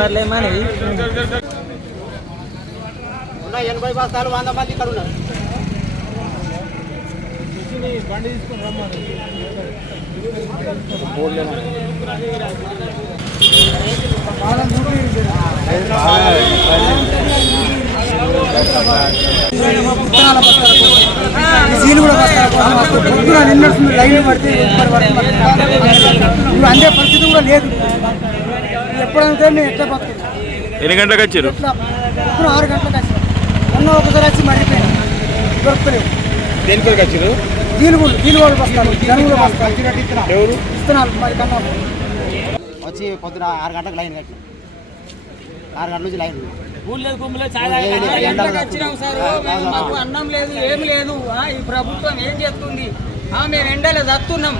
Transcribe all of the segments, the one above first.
కవర్లే మరి ఎనభై బస్తాలు వంద మంది ఇక్కడ ఉన్నారు. బండి లైన్ పడితే ఇప్పుడు అందే పరిస్థితి కూడా లేదు. ఎప్పుడంటే నేను ఎట్లా ఎన్ని గంటలకు వచ్చారు? ఆరు గంటలకు వచ్చి. మొన్న ఒకసారి వచ్చి దొరుకుతలేవు వచ్చారు? బస్తాలు బస్తాలు. ఎవరు? ఇస్తున్నాను మరి కన్నా. వచ్చి పొద్దున ఆరు గంటలకు లైన్ కట్టి ఆరు గంటల నుంచి లైన్ వచ్చినాం సార్. మేము మాకు అన్నం లేదు ఏం లేదు. ఆ, ఈ ప్రభుత్వం ఏం చేస్తుంది? ఆ, మేము ఎండలో చస్తున్నాం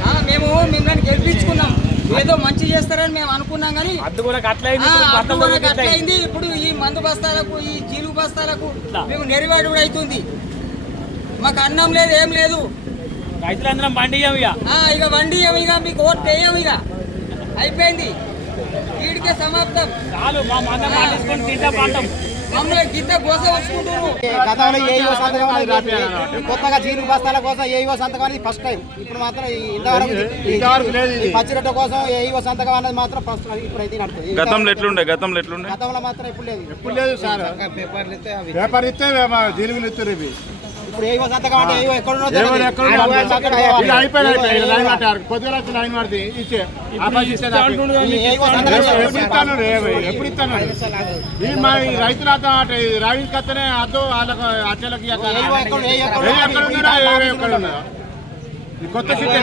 ఆ, మేము మిమ్మల్ని గెలిపించుకున్నాం. ఏదో మంచి చేస్తారని మేము అనుకున్నాం కానీ అట్లయింది ఇప్పుడు ఈ మందు బస్తాలకు ఈ జీలు బస్తాలకు మేము నెరివాడు కూడా అవుతుంది. మాకు అన్నం లేదు ఏం లేదు. రైతులందరం బండి ఇక. ఆ, ఇక మీకు ఓట్ వేయం ఇక. అయిపోయింది. వీడికే సమాప్తం. చాలు మా మందం తింటా పంటం గతంలో ఏఈఓ సంతకం అనేది కొత్తగా జీలు బస్తాల కోసం ఏఈఓ సంతకం అనేది ఫస్ట్ టైం ఇప్పుడు మాత్రం ఈ ఇంతవరకు పచ్చిరొట్ట కోసం ఏఈఓ సంతకం అనేది మాత్రం ఫస్ట్ ఇప్పుడు అయితే నడుతుంది గతంలో ఎట్లుండే? గతంలో ఎట్లుండే? గతంలో మాత్రం ఇప్పుడు లేదు. ఇప్పుడు లేదు సార్. పేపర్లు ఇస్తే అవి పేపర్ ఇస్తే జీలుగులు ఇస్తారు ఇవి. ఎప్పుడు ఇస్తాను ఈ మా ఈ రైతులు అర్థం అంటే అద్దు వాళ్ళకు ఎక్కడ ఉన్నారా? ఈ కొత్త సిటీ